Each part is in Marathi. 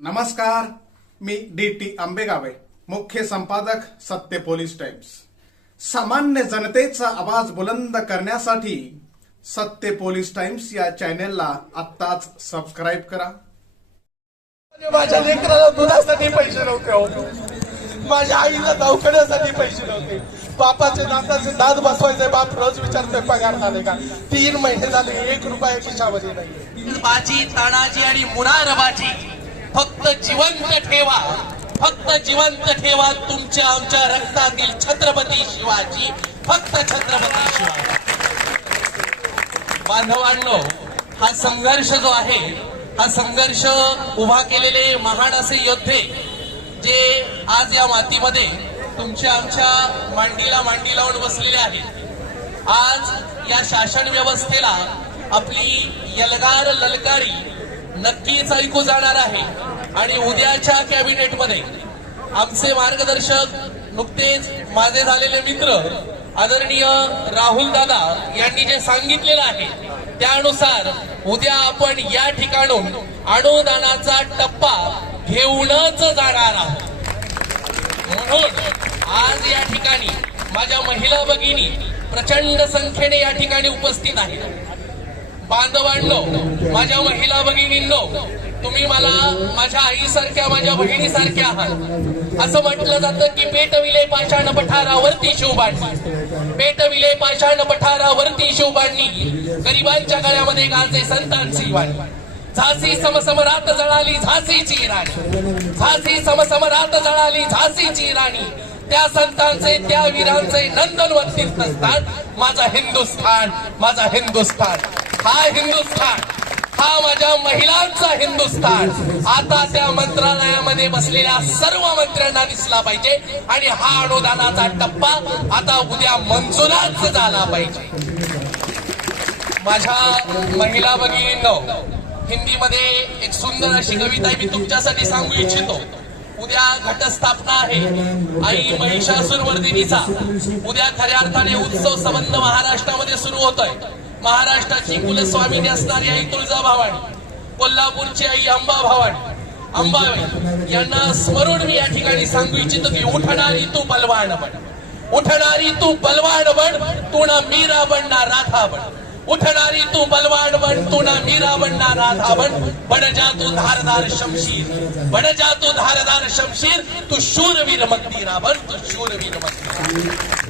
नमस्कार मी डी टी आंबेगावे मुख्य संपादक सत्य पोलीस टाइम्स. सामान्य जनतेचा आवाज बुलंद करण्यासाठी सत्य पोलीस टाइम्स या चॅनेलला आत्ताच सबस्क्राईब करा. माझ्या लेकराला दुधासाठी पैसे नव्हते हो. माझ्या आईला दवाखान्यासाठी पैसे नव्हते. बापाचे दाताचे दात बसवायचे बाप रोज विचारतोय पगार झाले का? तीन महिने झाले एक रुपया खिशामध्ये नाही. बाजी तानाजी आणि मुरारबाजी फक्त जिवंत ठेवा. फक्त जिवंत ठेवा तुमच्या आमच्या रक्तातील छत्रपती शिवाजी. फक्त छत्रपती शिवाजी. बांधवांनो हा संघर्ष जो आहे हा संघर्ष उभा केलेले महान असे योद्धे जे आज या मातीमध्ये तुमच्या आमच्या मांडीला मांडी लावून बसलेले आहेत. आज या शासन व्यवस्थेला आपली यलगार ललकारी नक्कीच ऐकू जाणार आहे. आणि उद्याच्या कॅबिनेटमध्ये आमचे मार्गदर्शक नुकतेच माझे झालेले मित्र आदरणीय राहुल दादा यांनी जे सांगितलेलं आहे त्यानुसार उद्या आपण या ठिकाणून अनुदानाचा टप्पा घेऊनच जाणार आहोत. म्हणून आज या ठिकाणी माझ्या महिला भगिनी प्रचंड संख्येने या ठिकाणी उपस्थित आहेत. बांधवांनो माझ्या महिला भगिनींनो तुम्ही मला माझ्या आईसारख्या माझ्या बहिणीसारख्या आहात. असं म्हटलं जातं की पेटविले पाषाण पठारावरती शिवबांनी पेटविले पाषाण पठारावरती शिवबांनी गरिबांच्या गळ्यामध्ये गाजे संतांची वाणी झाशी समसमरात जळाली झाशीची राणी. झाशी समसमरात जळाली झाशीची राणी. त्या संतांचे त्या वीरांचे नंदनवन तीर्थस्थान माझा हिंदुस्थान माझा हिंदुस्थान. हा हिंदुस्थान हा माझ्या महिलांचा हिंदुस्थान. आता त्या मंत्रालयामध्ये बसलेल्या सर्व मंत्र्यांना दिसला पाहिजे आणि हा अनुदानाचा टप्पा आता उद्या मंजुराच झाला पाहिजे. माझ्या महिला भगिनींनो हिंदीमध्ये एक सुंदर अशी कविता मी तुमच्यासाठी सांगू इच्छितो. उद्या घटस्थापना आहे. आई महिषासुरवर्दिनीचा उद्या खऱ्या अर्थाने उत्सव संबंध महाराष्ट्रामध्ये सुरू होतोय. महाराष्ट्राची कुलस्वामिनी असणारी आई तुळजाभवानी कोल्हापूरची आई अंबा भवानी. अंबाबाई यांना स्मरून मी या ठिकाणी सांगू इच्छितो की उठणारी तू बलवान बन. उठणारी तू बलवान बन तुण मीरा बन राधा बन. उठणारी तू बलवान बन, तू ना मीरा बन, ना राधा बन। बन जा तू धारदार शमशीर, बन जा तू धारदार शमशीर। तू शूरवीर मक्तीरा बन, तू शूरवीर मक्तीरा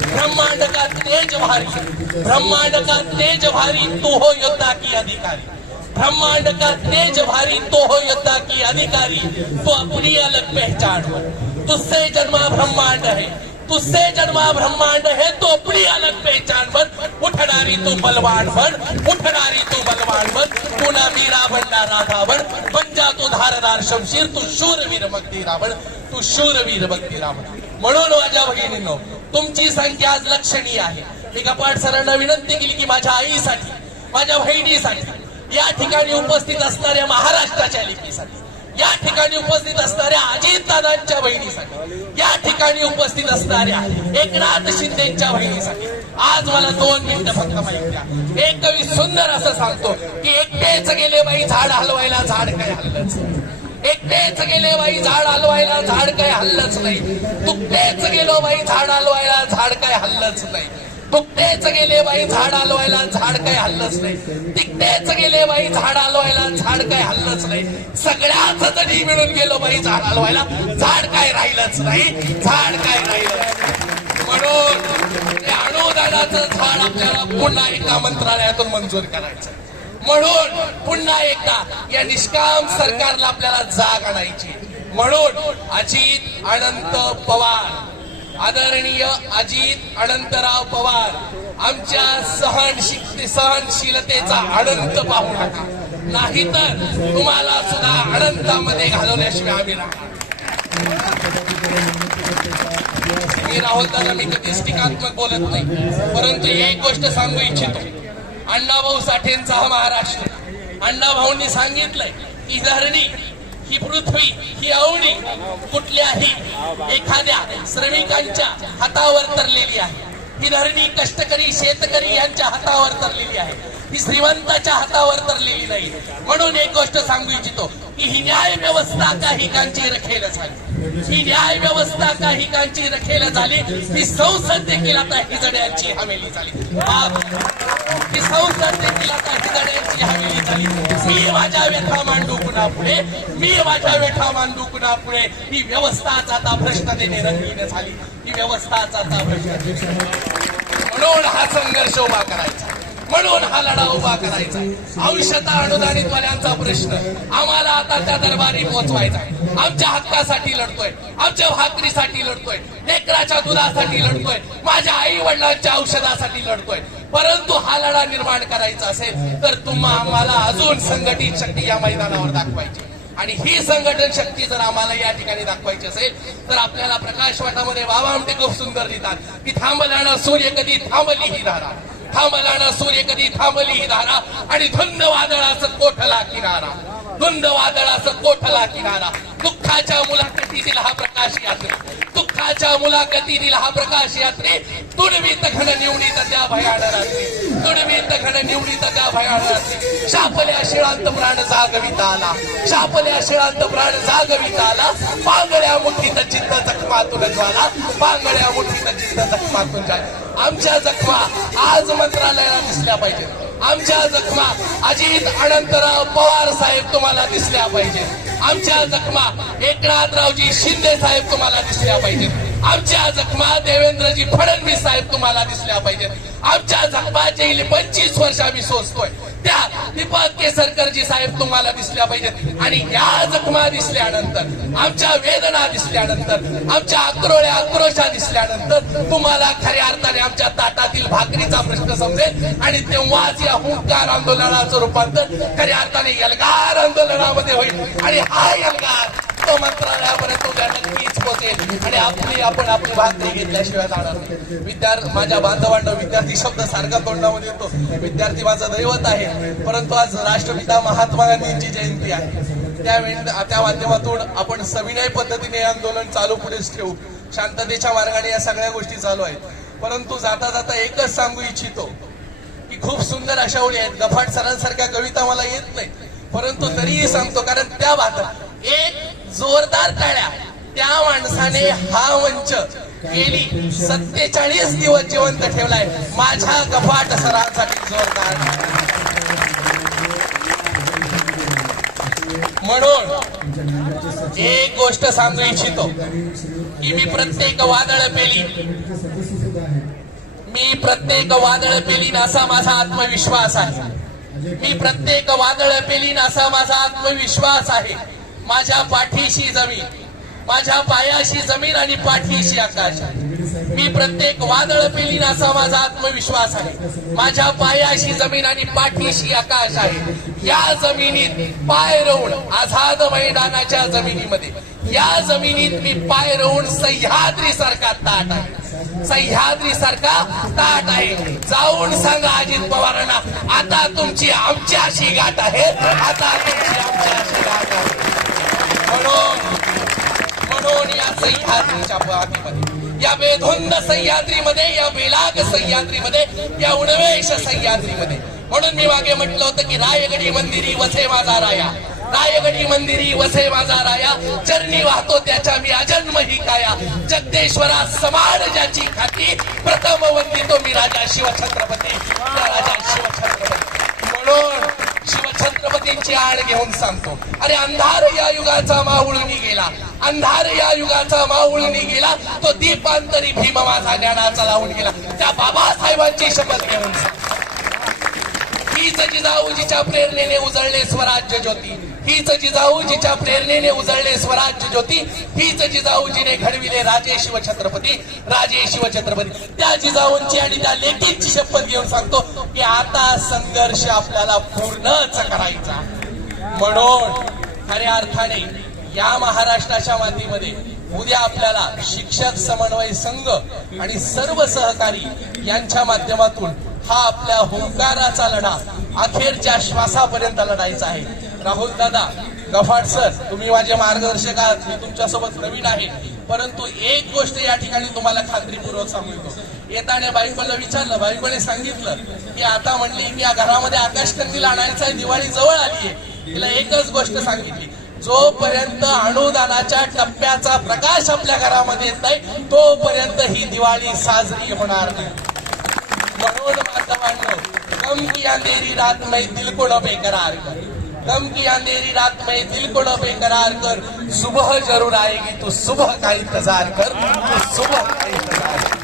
ब्रह्मांड का तेज भारी, ब्रह्मांड का तेज भारी तू हो योद्धा की अधिकारी। ब्रह्मांड का तेज भारी तो हो योद्धा की अधिकारी। तो अपनी अलग पहचान बन। तुझसे जन्मा ब्रह्मांड है तुझसे जन्मा ब्रह्मांड है तो अपनी अलग पहचान बन। उठणारी तू बलवान बन। उठणारी तू बलवान बन। तू ना मीरा बन ना राधा बन। बन जा तू धारदार शमशीर तू शूरवीर भक्ती रावण तू शूरवीर भक्ती रावण म्हणून माझ्या भगिनींनो तुमची संख्या आज लक्षणीय आहे. मी कपाट सरांना विनंती केली की माझ्या आईसाठी माझ्या बहिणीसाठी या ठिकाणी उपस्थित असणाऱ्या महाराष्ट्राच्या लेखीसाठी या ठिकाणी उपस्थित असणाऱ्या अजितदादांच्या बहिणीसाठी या ठिकाणी उपस्थित असणाऱ्या एकनाथ शिंदेच्या बहिणीसाठी आज मला दोन मिनिटं फक्त माहिती एक कवी सुंदर असं सांगतो की एकटेच गेले बाई झाड हलवायला झाड काय हल्लच एकटेच गेले बाई झाड हलवायला झाड काय हल्लच नाही. तुकटेच गेलो बाई झाड हलवायला झाड काय हल्लच नाही. तुकटेच गेले बाई झाड हलवायला झाड काय हल्लच नाही. तिकटेच गेले बाई झाड हलवायला झाड काय हल्लच नाही. सगळ्याच जणी मिळून गेलो बाई झाड हलवायला झाड काय राहिलंच नाही. झाड काय राहिलं म्हणून ते अनुदानाचं झाड आपल्याला पुन्हा एका मंत्रालयातून मंजूर करायचं म्हणून पुन्हा एकदा या निष्काम सरकारला आपल्याला जाग आणायची म्हणून अजित अनंत पवार आदरणीय अजित अनंतराव पवार आमच्या सहनशील सहनशीलतेचा अनंत पाहू नका नाहीतर तुम्हाला सुद्धा अनंतामध्ये घालवल्याशिवाय आम्ही राहणार मी राहुल दादा मी कधीच टीकात्मक बोलत नाही. परंतु एक गोष्ट सांगू इच्छितो. अण्णाभाऊ साठेंचा हा महाराष्ट्र. अण्णाभाऊंनी सांगितलंय की धरणी ही पृथ्वी ही अवनी कुठल्याही एखाद्या श्रमिकांच्या हातावर तरलेली आहे. ही धरणी कष्टकरी शेतकरी यांच्या हातावर तरलेली आहे. ही श्रीमंताच्या हातावर तरलेली नाही. म्हणून एक गोष्ट सांगू इच्छितो की ही न्याय व्यवस्था काही कांची रखेल झाली ही न्याय व्यवस्था काही कांची रखेला झाली. ही संसद देखील आता हिजड्यांची हवेली झाली. ही संसद देखील आता हिजड्यांची हवेली झाली. मी माझ्या व्यथा मांडू कुणा पुढे मी माझ्या व्यथा मांडू कुणा पुढे ही व्यवस्थाच आता भ्रष्टतेने रंगीन झाली. ही व्यवस्थाच आता भ्रष्ट म्हणून हा संघर्ष उभा करायचा. म्हणून हा लढा उभा करायचा अंशतः अनुदानित वाल्यांचा प्रश्न. आम्हाला आता त्या दरबारी पोहोचवायचा आहे. आमच्या हक्कासाठी लढतोय. आमच्या भाकरीसाठी लढतोय. लेकराच्या दुधासाठी लढतोय. माझ्या आई वडिलांच्या औषधासाठी लढतोय. परंतु हा लढा निर्माण करायचा असेल तर तुम्हा आम्हाला अजून संघटित शक्ती या मैदानावर दाखवायची आणि ही संघटन शक्ती जर आम्हाला या ठिकाणी दाखवायची असेल तर आपल्याला प्रकाश वाटामध्ये बाबा आमटे खूप सुंदर लिहितात की थांबल्यानं सूर्य कधी थांबली ही धारा. थांबला ना सूर्य कधी थांबली ही धारा. आणि धुंद वादळाचं कोठला किनारा? धुंद वादळाचं कोठला किनारा? दुःखाच्या मुलाखतीतील हा प्रकाश यात्रा दुःखाच्या मुलाखतीतील हा प्रकाश यात्री तुडवीत घड निवडीत त्या भयान रात्री तुडवीत घन निवडीत त्या भयान रात्री शापल्या शिळांत प्राण जागवित आला शापल्या शिळांत प्राण जागवित आला. पांगळ्या मुठीत चित्त जखमातून ज्वाला पांगळ्या मुठीत चित्त जखमातून ज्वाला. आमच्या जखमा आज मंत्रालयाला दिसल्या पाहिजेत. आमच्या जखमा अजित अनंतराव पवार साहेब तुम्हाला दिसल्या पाहिजेत. आमच्या जखमा एकनाथरावजी शिंदे साहेब तुम्हाला दिसल्या पाहिजेत. आमच्या जखमा देवेंद्रजी फडणवीस साहेब तुम्हाला दिसल्या पाहिजेत. आमच्या जखमा गेली पंचवीस वर्ष आम्ही सोचतोय त्या दीपक केसरकरजी साहेब तुम्हाला दिसल्या पाहिजेत. आणि या जखमा दिसल्यानंतर आमच्या वेदना दिसल्यानंतर आमच्या आक्रोळ्या आक्रोशा दिसल्यानंतर तुम्हाला खऱ्या अर्थाने आमच्या ताटातील भाकरीचा प्रश्न समजेल. आणि तेव्हाच या हुंकार आंदोलनाचं रूपांतर खऱ्या अर्थाने यलगार आंदोलनामध्ये होईल. आणि हा यलगार वित्त मंत्रालयापर्यंत उद्या नक्कीच पोहोचेल आणि आपली आपण आपली भाकरी घेतल्याशिवाय जाणार नाही. विद्यार्थी माझ्या बांधवांना विद्यार्थी शब्द सारखा तोंडामध्ये येतो. विद्यार्थी माझं दैवत आहे. परंतु आज राष्ट्रपिता महात्मा गांधींची जयंती आहे. त्यावेळी त्या माध्यमातून आपण सविनय पद्धतीने आंदोलन चालू पुढेच ठेवू. शांततेच्या मार्गाने या सगळ्या गोष्टी चालू आहेत. परंतु जाता जाता एकच सांगू इच्छितो की खूप सुंदर अशा ओळी आहेत. गफाट सरांसारख्या कविता मला येत नाही परंतु तरीही सांगतो कारण त्या भागात एक जोरदार टाळ्या. त्या माणसाने हा मंच गेली सत्तेचाळीस दिवस जिवंत ठेवलाय. माझ्या गफाट सरांसाठी जोरदार. म्हणून एक गोष्ट सांगू इच्छितो की मी प्रत्येक वादळ पेली. मी प्रत्येक वादळ पेलीन असा माझा आत्मविश्वास आहे. मी प्रत्येक वादळ पेलीन असा माझा आत्मविश्वास आहे. माझ्या पाठीशी जमीन माझ्या पायाशी जमीन आणि पाठीशी आकाश. आहे मी प्रत्येक वादळ पेलीन असा माझा आत्मविश्वास आहे. माझ्या पायाशी जमीन आणि पाठीशी आकाश आहे. या जमिनीत पाय रवून आझाद मैदानाच्या जमिनीमध्ये या जमिनीत मी पाय रवून सह्याद्री सारखा ताट आहे. सह्याद्री सारखा ताट आहे. जाऊन सांगा अजित पवारांना आता तुमची आमच्याशी गाठ आहे. आता तुमची आमच्याशी गाठ आहे. म्हणून म्हणून या सह्याद्रीच्या बाबतीमध्ये या बेधुंद सह्याद्रीमध्ये या बेलाग सह्याद्रीमध्ये या उणवेश सह्याद्रीमध्ये. म्हणून मी मागे म्हटलं होतं की रायगडी मंदिरी वसे माझा राया. रायगडी मंदिरी वसे माझा राया. चरणी वाहतो त्याच्या मी अजन्म ही काया. जगदेश्वरा समान ज्याची खाती प्रथम वंदितो मी राजा शिवछत्रपती. राजा शिवछत्रपती. म्हणून छत्रपतींची आड घेऊन सांगतो. अरे अंधार या युगाचा माहुळणी गेला अंधार या युगाचा माहुळणी गेला तो दीपांतरी भीम माझा ज्ञानाचा लावून गेला. त्या बाबासाहेबांची शपथ घेऊन सांगतो. हीच जिजाऊजीच्या प्रेरणेने उजळले स्वराज्य ज्योती. हीच जिजाऊ जिच्या प्रेरणेने उजळले स्वराज्य ज्योती. हीच जिजाऊजीने घडविले राजे शिवछत्रपती. राजे शिवछत्रपती. त्या जिजाऊंची आणि त्या लेकींची शपथ घेऊन सांगतो की आता संघर्ष आपल्याला पूर्णच करायचा. म्हणून खऱ्या अर्थाने या महाराष्ट्राच्या मातीमध्ये उद्या आपल्याला शिक्षक समन्वय संघ आणि सर्व सहकारी यांच्या माध्यमातून हा आपल्या हुंकाराचा लढा अखेरच्या श्वासापर्यंत लढायचा आहे. राहुल दादा गफाट सर तुम्ही माझे मार्गदर्शक आहात मी तुमच्यासोबत नवीन आहे. परंतु एक गोष्ट या ठिकाणी तुम्हाला खात्रीपूर्वक सांगतो. येताना बायकोला विचारलं बायकोने सांगितलं की आता म्हणली मी या घरामध्ये आकाश कंदील आणायचा दिवाळी जवळ आली आहे तिला एकच गोष्ट सांगितली जोपर्यंत अनुदानाच्या टप्प्याचा प्रकाश आपल्या घरामध्ये येत नाही तोपर्यंत ही दिवाळी साजरी होणार नाही. म्हणून बांधवांनो कम की अंधेरी रात में दिल को न बेकरार कर. गम की अंधेरी रात में दिल को न बेकरार कर। सुबह जरूर आएगी तू सुबह का इंतजार कर। तू सुबह का इंतजार कर।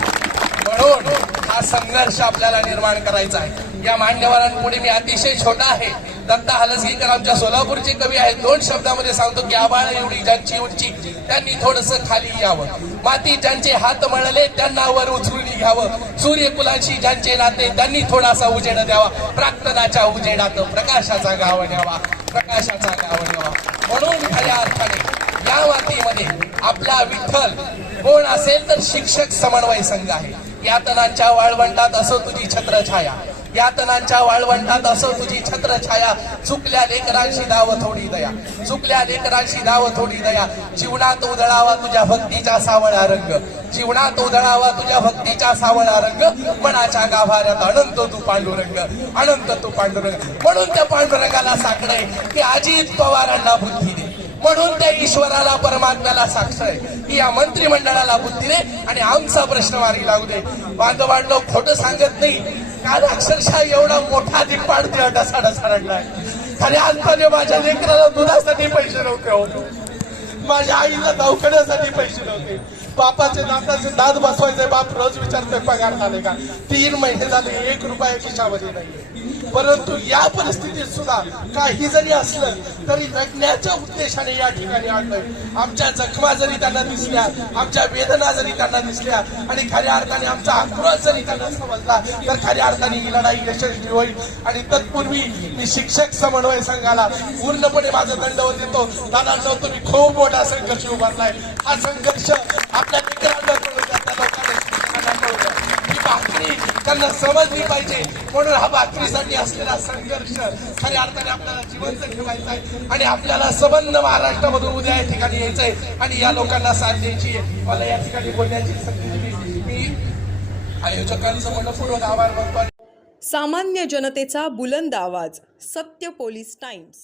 म्हणून हा संघर्ष आपल्याला निर्माण करायचा आहे. या मान्यवरांपुढे मी अतिशय छोटा आहे. दत्ता हलसगीकर आमच्या सोलापूरचे कवी आहेत. दोन शब्दामध्ये सांगतो की आबाळ एवढी ज्यांची उंची त्यांनी थोडस खाली यावं. माती ज्यांचे हात मळले त्यांना वर उचलून घ्यावं. सूर्यकुलांशी ज्यांचे नाते त्यांनी थोडासा उजेड द्यावा. प्रार्थनाच्या उजेडात प्रकाशाचा गाव न्यावा. प्रकाशाचा गाव न्यावा. म्हणून खऱ्या अर्थाने या मातीमध्ये आपला विठ्ठल कोण असेल तर शिक्षक समन्वय संघ आहे. यातनांच्या वाळवंटात असो तुझी छत्रछाया. यातनांच्या वाळवंटात असं तुझी छत्रछाया चुकल्या लेकरांशी दाव थोडी दया चुकल्या लेकरांशी दाव थोडी दया. जीवनात उधळावा तुझ्या भक्तीचा सावळा रंग जीवनात उधळावा तुझ्या भक्तीचा सावळा रंग. मनाच्या गाभाऱ्यात अनंत तू पांडुरंग अनंत तू पांडुरंग. म्हणून त्या पांडुरंगाला साकडे की अजित पवारांना बुद्धी दे. म्हणून त्या ईश्वराला परमात्म्याला साक्ष आहे. की या मंत्रिमंडळाला बुद्धी दे आणि आमचा प्रश्न मारी लागू दे. बांधवांनो खोटं सांगत नाही. काल अक्षरशः एवढा मोठा दिपाड डसा डसा रडलाय खऱ्या अर्थाने माझ्या लेकराला दुधासाठी पैसे नव्हते हो. माझ्या आईला दवखण्यासाठी पैसे नव्हते. बापाचे दाताचे दात बसवायचे बाप रोज विचारतोय पगार झाले का? तीन महिने झाले एक रुपया खिशामध्ये नाही परंतु या परिस्थितीत सुद्धा काही जरी असलं तरी लग्नाच्या उद्देशाने या ठिकाणी आणलंय आमच्या जखमा जरी त्यांना दिसल्या आमच्या वेदना जरी त्यांना दिसल्या आणि खऱ्या अर्थाने आमचा आक्रोश जरी त्यांना समजला तर खऱ्या अर्थाने ही लढाई यशस्वी होईल. आणि तत्पूर्वी मी शिक्षक समन्वय संघाला पूर्णपणे माझा दंडवत देतो. दादा तुम्ही खूप मोठा संघर्ष उभारलाय. हा संघर्ष आपल्या मित्रांना कळू द्या, त्या लोकांना शिक्षकांना कळू द्या. ही भाकरी त्यांना समजली पाहिजे. म्हणून हा भाकरीसाठी असलेला संघर्ष खऱ्या अर्थाने आपल्याला जिवंत ठेवायचा आहे. आणि आपल्याला संबंध महाराष्ट्रामधून उद्या या ठिकाणी यायचं आहे. आणि या लोकांना साथ द्यायची आहे. मला या ठिकाणी बोलण्याची संधी मी आयोजकांचं मनपूर्वक आभार मानतो सामान्य जनतेचा बुलंद आवाज सत्य पोलीस टाइम्स.